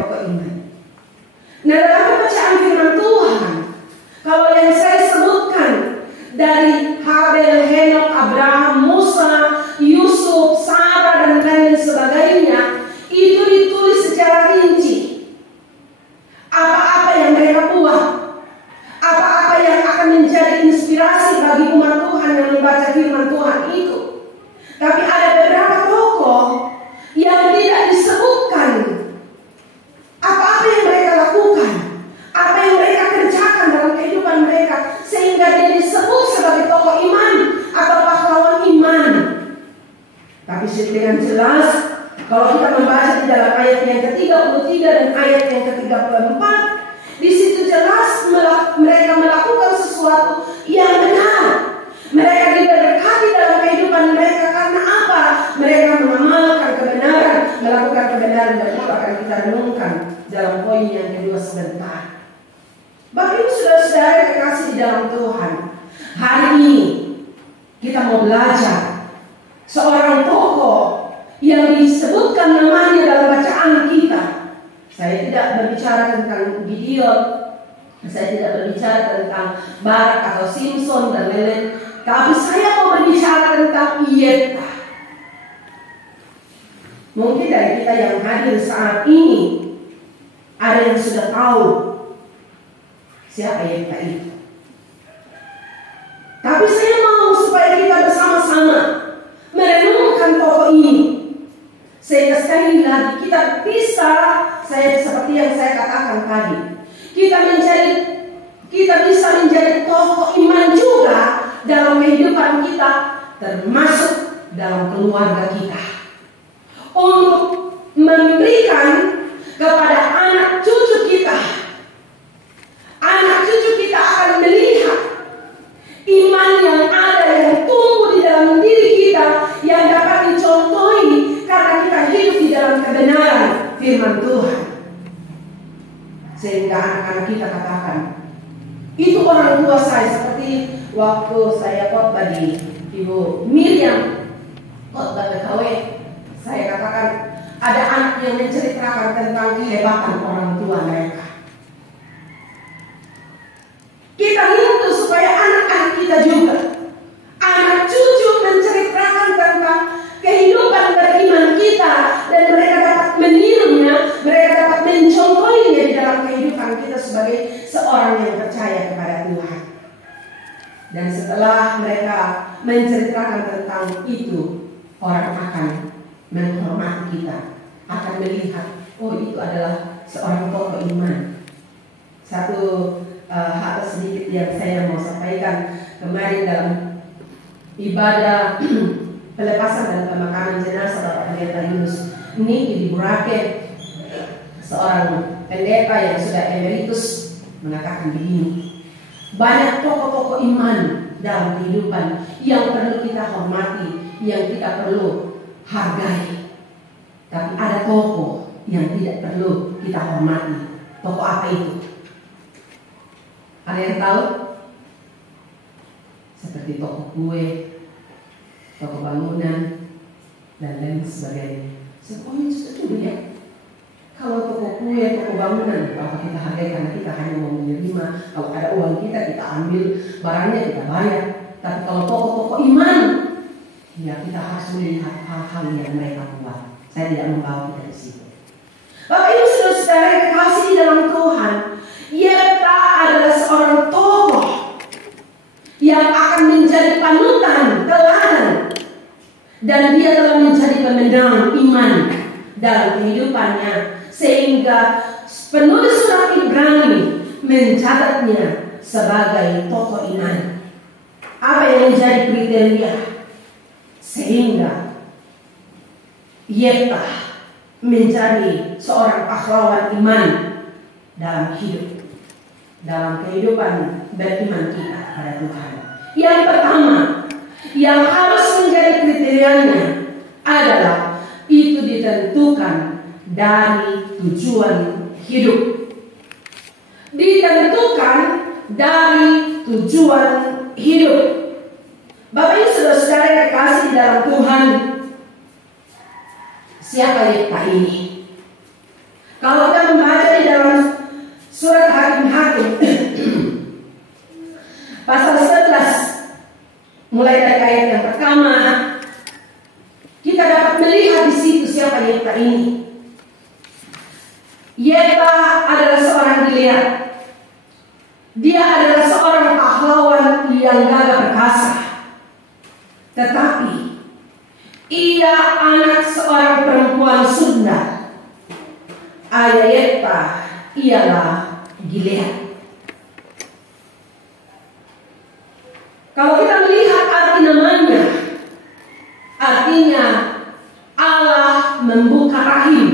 pokok iman. Nah, dalam pembacaan firman Tuhan, kalau yang saya sebutkan dari Habel, Henok, Abraham, Musa, Yusuf, Sarah, dan lain sebagainya, itu ditulis secara rinci. Apa-apa yang mereka buat, apa-apa yang akan menjadi inspirasi bagi umat Tuhan yang membaca firman Tuhan itu. Tapi ada beberapa tokoh yang tidak disebutkan apa-apa yang mereka lakukan, apa yang mereka kerjakan dalam kehidupan mereka, sehingga dia disebut sebagai tokoh iman atau pahlawan iman. Tapi dengan jelas, kalau kita membaca di dalam ayat yang ke-33 dan ayat yang ke-34, di situ jelas mereka melakukan sesuatu yang benar. Mereka diberkati dalam kehidupan mereka karena apa? Mereka mengamalkan kebenaran, melakukan kebenaran, dan itu akan kita renungkan dalam poin yang kedua sebentar. Bapak Ibu saudara-saudara kekasih di dalam Tuhan, hari ini kita mau belajar seorang tokoh yang disebutkan namanya dalam bacaan kita. Saya tidak berbicara tentang Gideon, saya tidak berbicara tentang Barak atau Simpson dan lain-lain, tapi saya mau berbicara tentang Yeftah. Mungkin dari kita yang hadir saat ini ada yang sudah tahu siapa Yeftah itu. Tapi saya mau supaya kita bersama-sama merenungkan tokoh ini, sehingga sekali lagi kita bisa, seperti yang saya katakan tadi, kita bisa menjadi tokoh iman juga dalam kehidupan kita, termasuk dalam keluarga kita, untuk memberikan kepada anak cucu kita. Anak cucu kita akan melihat iman yang ada, yang tumbuh di dalam diri kita, yang dapat dicontohi karena kita hidup di dalam kebenaran firman Tuhan. Sehingga anak-anak kita katakan, itu orang tua saya. Seperti waktu saya khotbah di Ibu Miriam, khotbah PKW, saya katakan ada anak yang menceritakan tentang kehebatan orang tua mereka. Kita hidup supaya anak-anak kita juga, anak cucu, menceritakan tentang kehidupan beriman kita, dan mereka dapat menirunya, mereka dapat mencontohinya di dalam kehidupan kita sebagai seorang yang percaya kepada Tuhan. Dan setelah mereka menceritakan tentang itu, orang akan menghormati kita, akan melihat, oh itu adalah seorang tokoh iman. Satu hal sedikit yang saya mau sampaikan kemarin dalam ibadah pelepasan dan pemakaman jenazah Bapak Pendeta Yunus Niki di Boracay, seorang pendeta yang sudah emeritus mengatakan begini, banyak tokoh-tokoh iman dalam kehidupan yang perlu kita hormati, yang kita perlu hargai. Tapi ada tokoh yang tidak perlu kita hormati. Tokoh apa itu? Ada yang tahu? Seperti tokoh kue, tokoh bangunan, dan lain sebagainya. Semuanya setuju ya. Kalau tokoh kue, tokoh bangunan, apa kita hargai karena kita hanya mau menerima. Kalau ada uang kita ambil, barangnya kita bayar. Tapi kalau tokoh-tokoh iman, ya kita harus melihat hal-hal yang mereka buat. Saya tidak membawa kita di situ. Bapak Ibu saudara yang kasih di dalam Tuhan, Yeftah adalah seorang tokoh yang akan menjadi panutan, teladan, dan dia telah menjadi pemenang iman dalam kehidupannya, sehingga penulis surat Ibrani mencatatnya sebagai tokoh iman. Apa yang menjadi kriteria sehingga Yeftah menjadi seorang pahlawan iman dalam hidup, dalam kehidupan beriman kita pada Tuhan? Yang pertama yang harus menjadi kriterianya adalah itu ditentukan dari tujuan hidup. Ditentukan dari tujuan hidup. Bapak Ibu saudara-saudara yang kekasih di dalam Tuhan, siapa Yeftah ini? Kalau kita membaca di dalam surat Hakim-Hakim pasal 11 mulai dari ayat yang pertama, kita dapat melihat di situ siapa Yefta ini. Yefta adalah seorang Gilead. Dia adalah seorang pahlawan yang gagah perkasa. Tetapi ia anak seorang perempuan Sunda. Ayah Yefta ialah Gilead. Kalau kita melihat arti namanya, artinya Allah membuka rahim.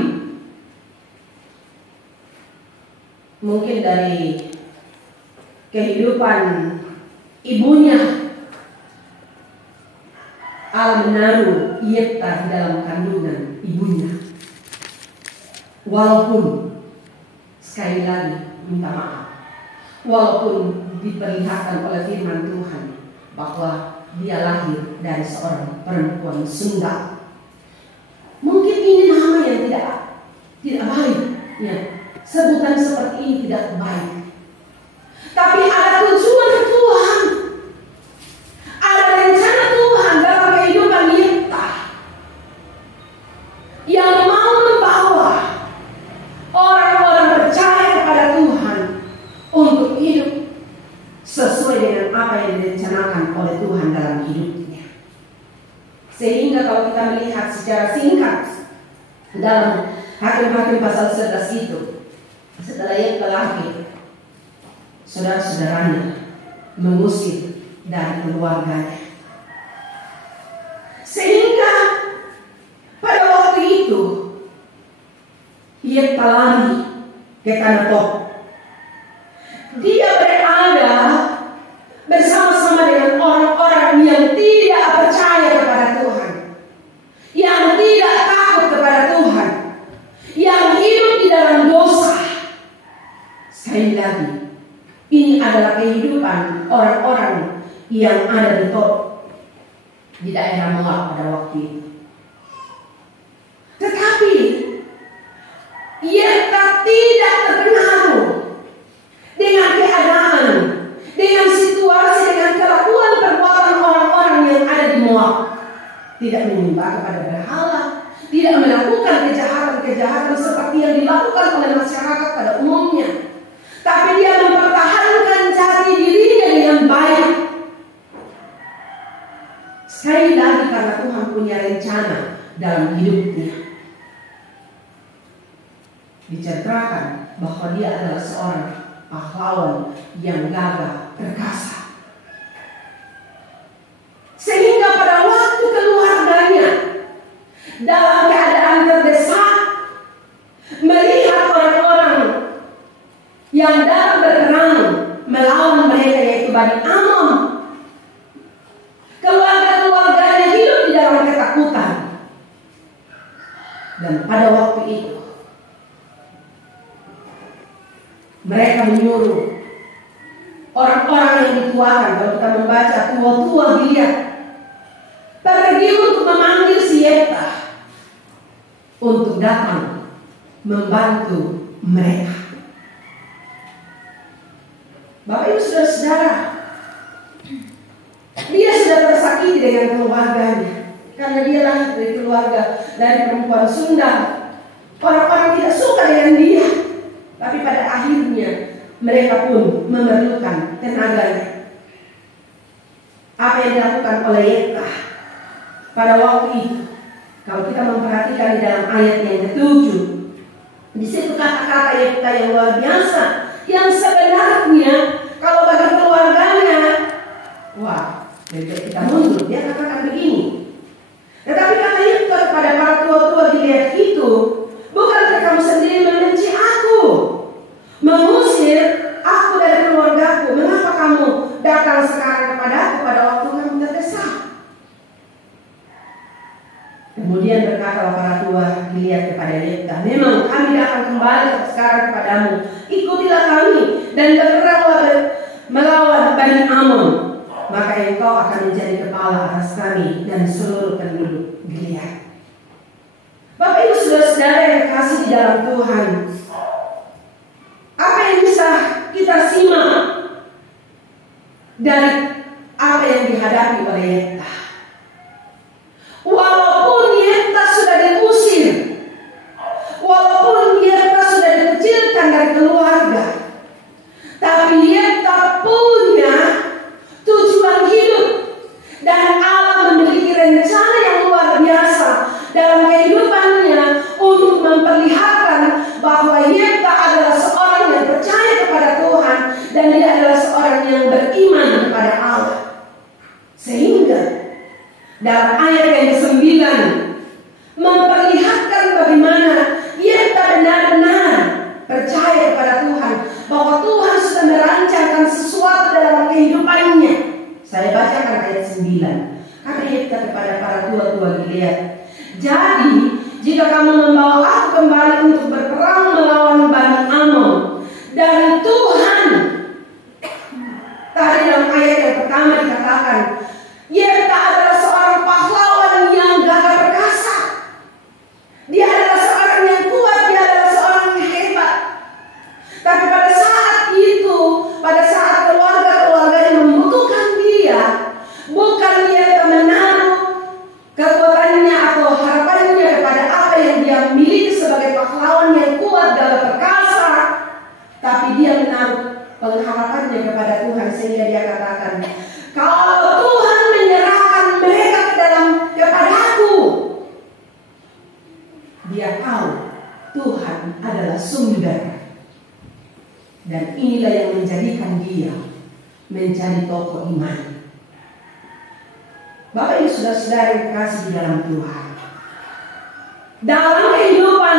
Mungkin dari kehidupan ibunya, Allah menaruh Yefta di dalam kandungan ibunya. Walaupun sekali lagi minta maaf, walaupun diperlihatkan oleh firman Tuhan bahwa dia lahir dari seorang perempuan Sunda. Mungkin ini nama yang tidak baik, ya. Sebutan seperti ini tidak baik. Tapi ada tujuan Tuhan, ada rencana Tuhan dalam kehidupan Yefta yang mau membawa orang-orang percaya kepada Tuhan untuk hidup sesuai dengan apa yang direncanakan oleh Tuhan dalam hidupnya. Sehingga kalau kita melihat secara singkat dalam Hakim-Hakim pasal 11 itu, setelah Yefta lahir, saudara-saudaranya mengusir dari keluarganya. Sehingga pada waktu itu Yefta lari ke tanah Tob. Dia berada bersama-sama dengan orang-orang yang tidak percaya kepada Tuhan, yang tidak takut kepada Tuhan, yang hidup di dalam dosa. Sekali lagi, ini adalah kehidupan orang-orang yang ada di Tob, di daerah Moab pada waktu itu. Tetapi Yefta tidak terpengaruh dengan keadaan, dengan situasi, dengan kelakuan perbuatan orang-orang yang ada di Moab. Tidak menyembah kepada berhala, tidak melakukan kejahatan-kejahatan seperti yang dilakukan oleh masyarakat pada umumnya. Tapi dia mempertahankan jati dirinya dengan baik. Sekali lagi karena Tuhan punya rencana dalam hidupnya. Diceritakan bahwa dia adalah seorang pahlawan yang gagah perkasa. Sehingga pada waktu keluarganya dalam keadaan terdesak, melihat orang-orang yang datang berperang melawan mereka, yaitu Bani Amon, keluarga-keluarganya hidup di dalam ketakutan. Dan pada waktu itu mereka menyuruh orang-orang yang dituakan, kalau kita membaca tua-tua Gilead, pergi untuk memanggil si Yefta untuk datang membantu mereka. Bapak Ibu saudara-saudara, dia sudah tersakiti dengan keluarganya karena dia lahir dari keluarga dari perempuan Sunda. Orang-orang tidak suka dengan dia, tapi pada akhirnya mereka pun memerlukan tenaganya. Apa yang dilakukan oleh Yefta pada waktu itu, kalau kita memperhatikan di dalam ayat yang ke-7, di situ kata-kata Yefta yang luar biasa, yang sebenarnya kalau bagi keluarganya, wah, jadi kita mundur. Dia katakan begini. Tetapi kata Yefta kepada para tua-tua Gilead itu, bukankah kamu sendiri membenci aku, mengusir aku dari keluargaku? Mengapa kamu datang sekarang kepadaku pada waktu kamu terdesak? Kemudian berkata para tua Gilead kepada Yefta, memang kami akan kembali sekarang kepadamu. Ikutilah kami dan berperanglah melawan Bani Amon, maka engkau akan menjadi kepala atas kami dan seluruh penduduk Gilead. Bapak Ibu saudara-saudara yang kasih di dalam Tuhan, dari apa yang dihadapi oleh Yefta. Walaupun Yefta sudah diusir, walaupun Yefta sudah dikecilkan dari keluarga, tapi Yefta punya tujuan hidup. Dan Allah memiliki rencana yang luar biasa dalam kehidupannya untuk memperlihatkan bahwa Yefta adalah seorang yang percaya kepada Tuhan dan dia adalah seorang yang beriman kepada Allah. Sehingga dalam ayat yang ke-9 memperlihatkan bagaimana Yefta benar-benar percaya kepada Tuhan, bahwa Tuhan sudah merancangkan sesuatu dalam kehidupannya. Saya bacakan ayat 9. Kata Yefta kepada para tua-tua Gilead, jadi jika kamu membawa aku kembali untuk berperang melawan Bani Amon, dan Tuhan, tadi dalam ayat yang pertama dikatakan Yefta adalah seorang pahlawan yang gagah perkasa. Dia adalah seorang yang kuat, dia adalah seorang yang hebat. Tapi pada saat itu, pada saat keluarga-keluarganya membutuhkan dia, bukan Yefta menaruh kekuatannya atau harapannya kepada apa yang dia miliki sebagai pahlawan yang kuat dan perkasa, tapi dia menaruh pengharapannya kepada Tuhan. Sehingga dia katakan, kalau Tuhan menyerahkan mereka kepadaku, dia tahu Tuhan adalah sumber. Dan inilah yang menjadikan dia menjadi tokoh iman. Bapak Ibu saudara-saudara yang kasih di dalam Tuhan, dalam kehidupan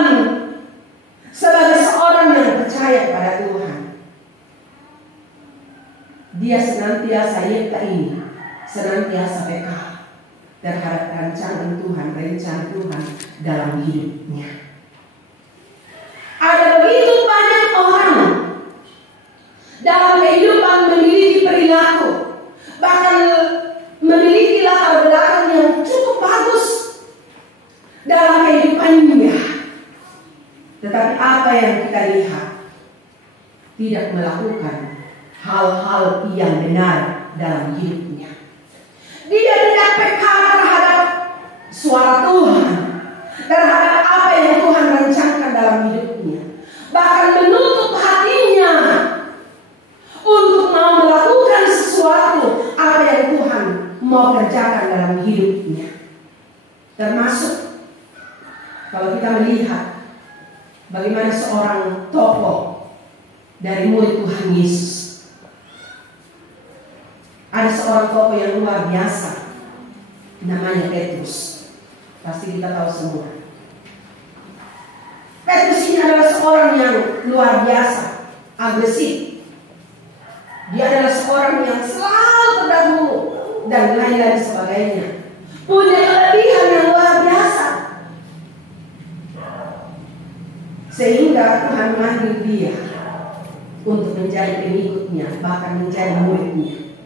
sebagai seorang yang percaya kepada Tuhan, dia senantiasa, Yefta ini senantiasa peka terhadap rancangan Tuhan, rencana Tuhan dalam hidupnya. Ada begitu banyak orang dalam kehidupan memiliki perilaku, bahkan memiliki latar belakang yang cukup bagus dalam kehidupannya, tetapi apa yang kita lihat, tidak melakukan hal-hal yang benar dalam hidupnya. Dia tidak peka terhadap suara Tuhan, terhadap apa yang Tuhan rancangkan dalam hidupnya, bahkan menutup hatinya untuk mau melakukan sesuatu apa yang Tuhan mau kerjakan dalam hidupnya. Termasuk kalau kita melihat bagaimana seorang tokoh dari murid Tuhan Yesus. Ada seorang tokoh yang luar biasa, namanya Petrus. Pasti kita tahu semua. Petrus ini adalah seorang yang luar biasa, agresif. Dia adalah seorang yang selalu terdahulu dan lain-lain sebagainya. Punya kelebihan yang luar biasa. Sehingga Tuhan memanggil dia untuk menjadi pengikutnya, bahkan menjadi muridnya.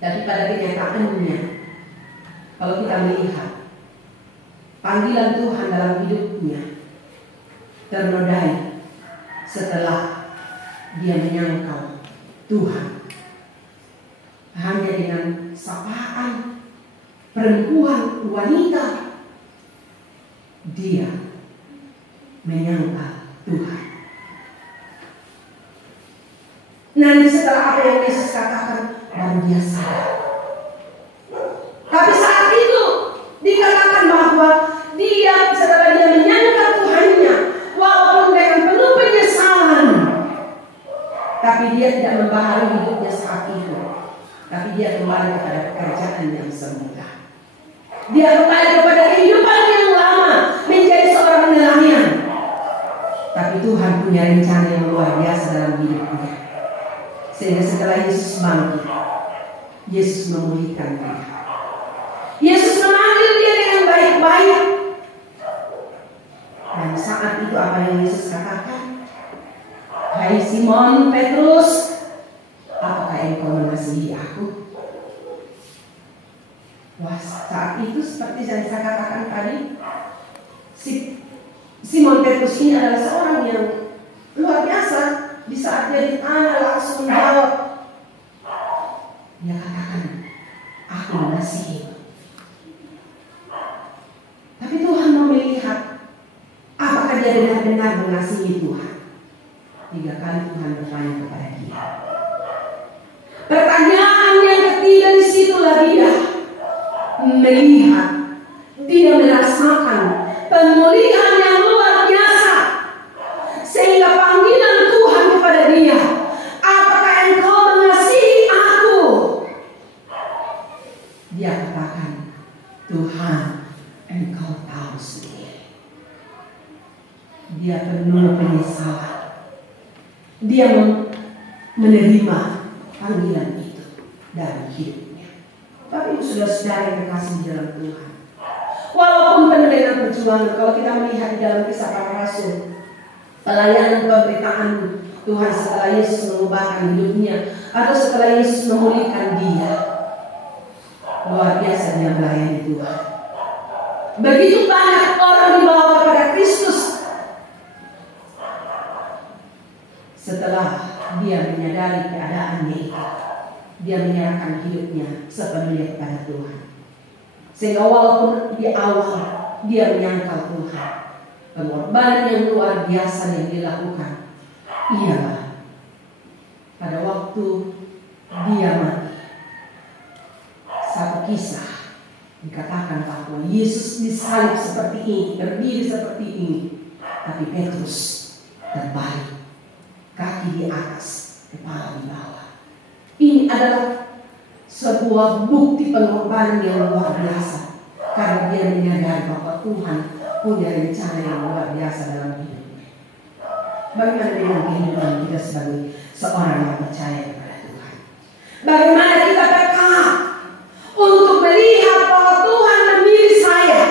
Tapi pada kenyataannya, kalau kita melihat panggilan Tuhan dalam hidupnya ternodai setelah dia menyangkal Tuhan hanya dengan sapaan perempuan wanita, dia menyangkal Tuhan. Nanti setelah apa yang Yesus katakan, baru dia sadar. Tapi saat itu dikatakan bahwa dia setelah dia menyangkal Tuhannya, walaupun dengan penuh penyesalan, tapi dia tidak membaharui hidupnya saat itu. Tapi dia kembali kepada pekerjaan yang semula. Dia kembali kepada kehidupan yang lama, menjadi seorang nelayan. Tapi Tuhan punya rencana yang luar biasa dalam hidupnya. Sehingga setelah Yesus bangkit, Yesus memulihkan dia. Yesus memanggil dia dengan baik-baik. Dan saat itu apa yang Yesus katakan? Hai Simon Petrus, apakah engkau mengasihi aku? Wah, saat itu seperti yang saya katakan tadi, Simon Petrus ini adalah seorang yang luar biasa. Di saat dia ditanya langsung jawab. 3 kali Tuhan bertanya kepada dia. Pertanyaan yang ketiga disitulah dia melihat, dia merasakan pemulihan yang luar biasa, sehingga panggilan Tuhan kepada dia, apakah engkau mengasihi aku? Dia katakan, Tuhan, engkau tahu sendiri. Dia penuh penyesalan. Dia menerima panggilan itu dalam hidupnya. Tapi saudara-saudara yang kekasih di dalam Tuhan, walaupun penuh dengan perjuangan, kalau kita melihat di dalam Kisah Para Rasul, pelayanan pemberitaan Tuhan setelah Yesus mengubahkan hidupnya, atau setelah Yesus memulihkan dia, luar biasa dia melayani Tuhan. Begitu banyak orang dibawa kepada Kristus setelah dia menyadari keadaannya itu. Dia menyerahkan hidupnya sepenuhnya kepada Tuhan. Sehingga walaupun di awal dia menyangkal Tuhan, pengorbanan yang luar biasa yang dilakukan ialah pada waktu dia mati. Satu kisah dikatakan bahwa Yesus disalib seperti ini, berdiri seperti ini, tapi Petrus terbalik, kaki di atas, kepala di bawah. Ini adalah sebuah bukti pengorbanan yang luar biasa, karena dia menyadari bahwa Tuhan punya rencana yang luar biasa dalam hidupnya. Bagaimana dengan kehidupan kita sebagai seorang yang percaya kepada Tuhan? Bagaimana kita peka untuk melihat bahwa Tuhan memilih saya,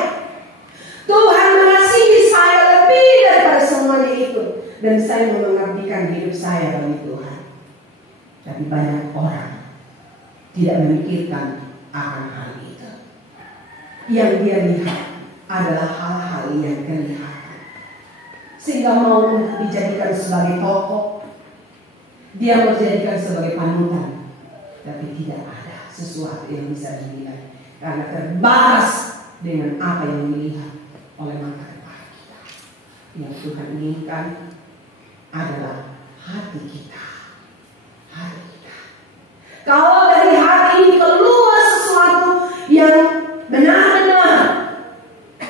Tuhan mengasihi saya lebih daripada semuanya itu, dan saya mau mengabdikan hidup saya bagi Tuhan. Tapi banyak orang tidak memikirkan akan hal itu. Yang dia lihat adalah hal-hal yang kelihatan, sehingga mau dijadikan sebagai tokoh, dia mau dijadikan sebagai panutan, tapi tidak ada sesuatu yang bisa dinilai karena terbatas dengan apa yang dilihat oleh mata kepala kita. Yang Tuhan inginkan adalah hati kita. Hati kita. Kalau dari hati ini keluar sesuatu yang benar-benar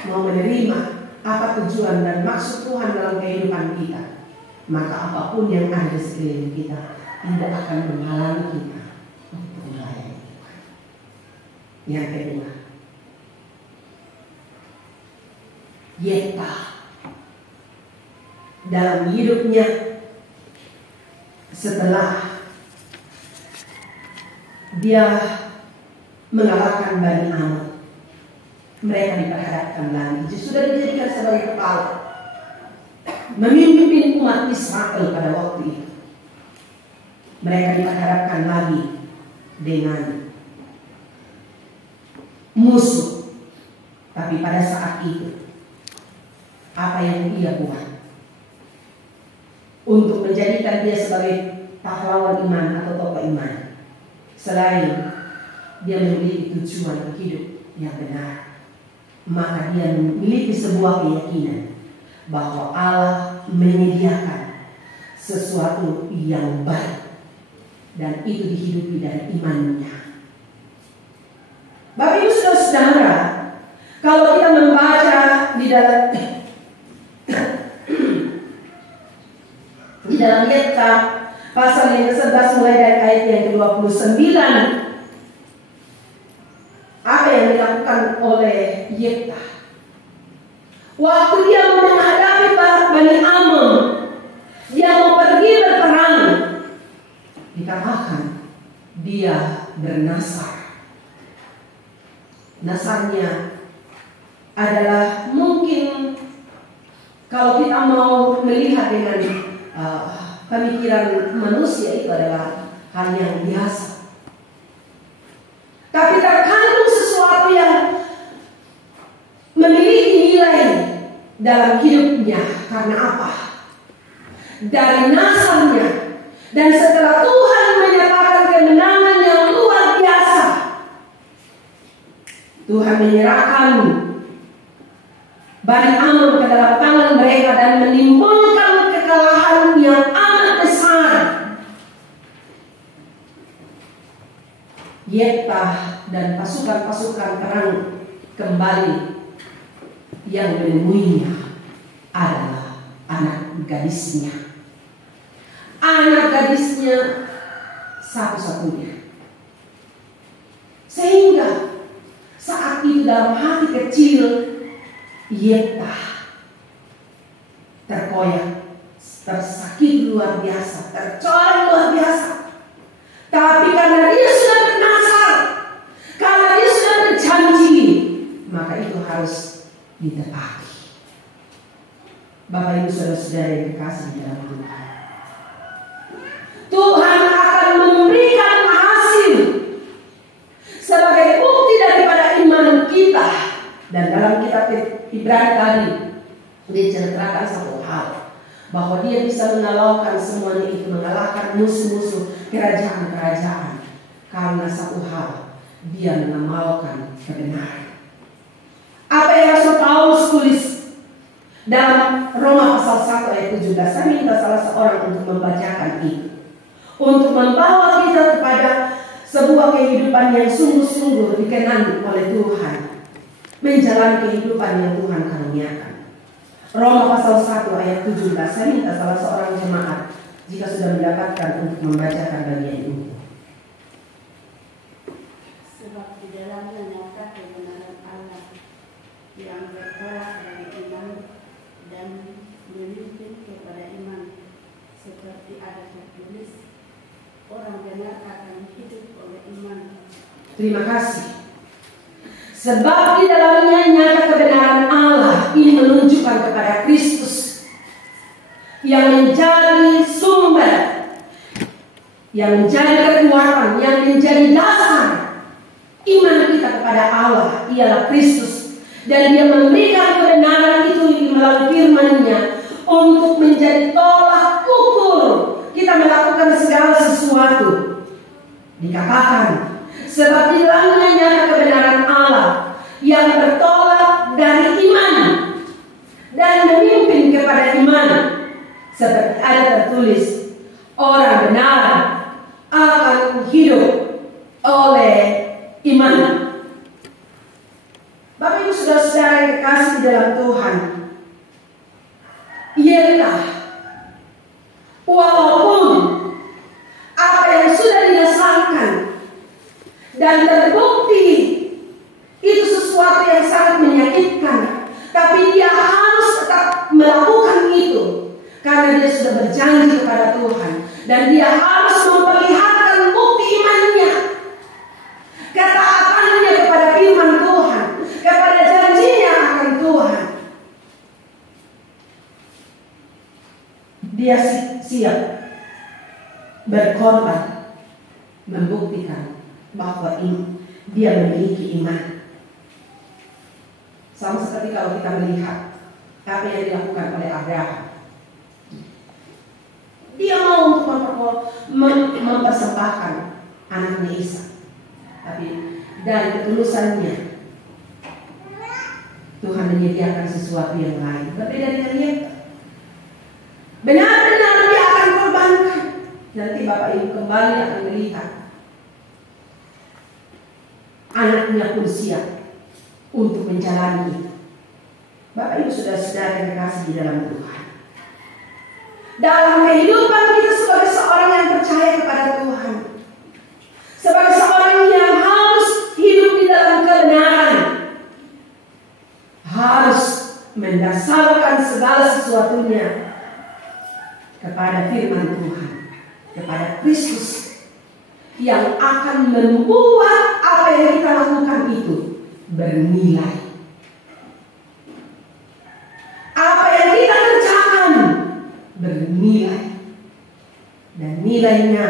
mau menerima apa tujuan dan maksud Tuhan dalam kehidupan kita, maka apapun yang ada di sekeliling kita tidak akan menghalangi kita untuk melayani Tuhan. Yang kedua, Yefta dalam hidupnya setelah dia mengalahkan Bani Ammon, mereka diperhadapkan lagi. Sudah dijadikan sebagai kepala, memimpin umat Israel pada waktu itu. Mereka diperhadapkan lagi dengan musuh. Tapi pada saat itu, apa yang dia buat untuk menjadikan dia sebagai pahlawan iman atau tokoh iman, selain dia memiliki tujuan hidup yang benar, maka dia memiliki sebuah keyakinan bahwa Allah menyediakan sesuatu yang baik, dan itu dihidupi dari imannya. Bapak Ibu Saudara, kalau kita membaca di dalam Yefta pasal yang ke-11 mulai dari ayat yang ke-29, apa yang dilakukan oleh Yefta waktu dia mau menghadapi Bani Ammon, dia mau pergi berperang, dikatakan dia bernasar. Nasarnya adalah mungkin kalau kita mau melihat dengan pemikiran manusia, itu adalah hal yang biasa. Tapi terkandung sesuatu yang memiliki nilai dalam hidupnya. Karena apa? Dari nasarnya, dan setelah Tuhan menyatakan kemenangan yang luar biasa, Tuhan menyerahkan Bani Ammon ke dalam tangan mereka dan menimbulkan kekalahan yang amat Yeftah dan pasukan-pasukan perang kembali, yang menemuinya adalah anak gadisnya. Anak gadisnya satu-satunya. Sehingga saat itu dalam hati kecil Yeftah terkoyak, tersakit luar biasa, tercoreng luar biasa. Tapi karena dia sudah bernasar, karena dia sudah berjanji, maka itu harus ditepati. Bapak Ibu saudara-saudara yang dikasihi dalam Tuhan, Tuhan akan memberikan hasil sebagai bukti daripada iman kita. Dan dalam kitab Ibrani tadi diceritakan satu hal, bahwa dia bisa mengalahkan semuanya itu, mengalahkan musuh-musuh kerajaan-kerajaan, karena satu hal, dia mengamalkan kebenaran. Apa yang Rasul Paulus tulis dalam Roma pasal 1 ayat 17, saya minta salah seorang untuk membacakan itu, untuk membawa kita kepada sebuah kehidupan yang sungguh-sungguh dikenal oleh Tuhan, menjalani kehidupan yang Tuhan karuniakan. Roma pasal 1 ayat 17, saya minta salah seorang jemaat jika sudah mendapatkan untuk membacakan bagian ini. Sebab di dalamnya nyata kebenaran Allah yang bertolak dari iman dan memimpin kepada iman, seperti ada tertulis, orang benar akan hidup oleh iman. Terima kasih. Sebab di dalamnya nyata kebenaran Allah, ini menunjukkan kepada Kristus yang menjadi sumber, yang menjadi kekuatan, yang menjadi dasar iman kita kepada Allah, ialah Kristus. Dan dia memberikan kebenaran itu melalui firman-Nya untuk menjadi tolak ukur kita melakukan segala sesuatu. Dikatakan, sebab di dalamnya nyata kebenaran Allah yang bertolak dari iman dan memimpin kepada iman, seperti ada tertulis, orang benar akan hidup oleh iman. Bapak Ibu saudara-saudara yang dikasihi dalam Tuhan, Yeftah, walaupun apa yang sudah didasarkan dan terbukti itu sesuatu yang sangat menyakitkan, tapi dia harus tetap melakukan itu karena dia sudah berjanji kepada Tuhan, dan dia harus memperlihatkan bukti imannya, ketaatannya kepada firman Tuhan, kepada janjinya akan Tuhan. Dia siap berkorban membuktikan bahwa dia memiliki iman. Sama seperti kalau kita melihat apa yang dilakukan oleh Abraham. Dia mau untuk mempersembahkan anaknya Ishak, tapi dari ketulusannya Tuhan menyediakan sesuatu yang lain, berbeda dengan Yeftah. Benar-benar dia akan korbankan. Nanti Bapak Ibu kembali akan melihat anaknya pun siap untuk menjalani itu. Bapak Ibu saudara-saudara yang dikasihi di dalam Tuhan, dalam kehidupan kita sebagai seorang yang percaya kepada Tuhan, sebagai seorang yang harus hidup di dalam kebenaran, harus mendasarkan segala sesuatunya kepada firman Tuhan, kepada Kristus, yang akan membuat apa yang kita lakukan itu bernilai. Apa yang kita kerjakan bernilai, dan nilainya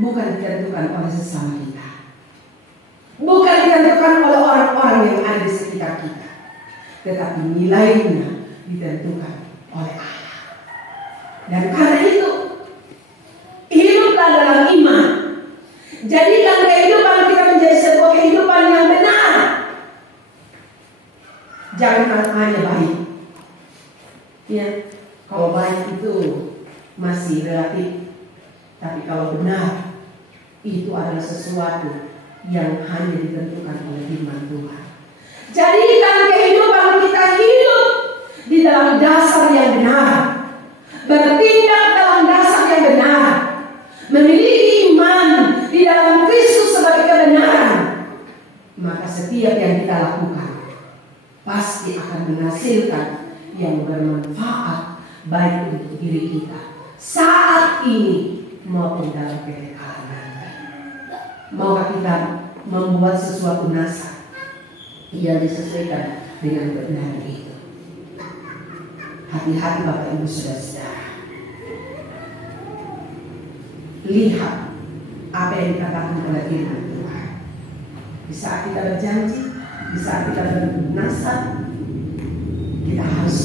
bukan ditentukan oleh sesama kita, bukan ditentukan oleh orang-orang yang ada di sekitar kita, tetapi nilainya ditentukan oleh Allah. Dan karena itu, hiduplah dalam iman. Jadikan kehidupan kita menjadi sebuah kehidupan yang benar. Jangan hanya baik. Ya, kalau baik itu masih relatif, tapi kalau benar itu adalah sesuatu yang hanya ditentukan oleh firman Tuhan. Jadikan kehidupan kita hidup di dalam dasar yang benar, bertindak dalam dasar yang benar, memiliki iman di dalam Kristus sebagai kebenaran. Maka setiap yang kita lakukan pasti akan menghasilkan yang bermanfaat baik untuk diri kita saat ini maupun dalam kekekalan nanti. Maukah kita membuat sesuatu nasab yang disesuaikan dengan kebenaran itu? Hati-hati Bapak Ibu Saudara-saudara. Lihat apa yang dikatakan oleh firman Tuhan. Di saat kita berjanji, di saat kita bernasab, kita harus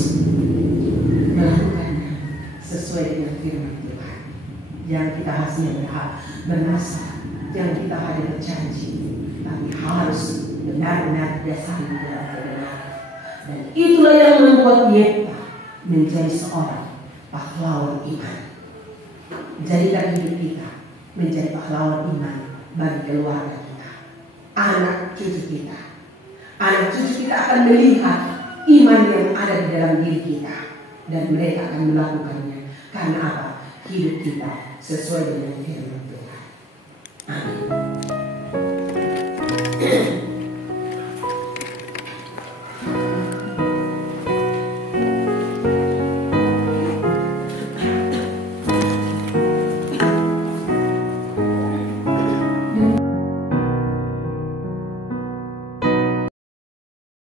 melakukannya sesuai dengan firman Tuhan. Jangan kita hanya bernasab, jangan kita hanya berjanji, tapi harus benar-benar didasari dalam kebenaran. Dan itulah yang membuat Yefta menjadi seorang pahlawan iman. Jadikan hidup kita menjadi pahlawan iman bagi keluarga kita, anak cucu kita. Anak cucu kita akan melihat iman yang ada di dalam diri kita, dan mereka akan melakukannya. Karena apa? Hidup kita sesuai dengan firman Tuhan. Amin.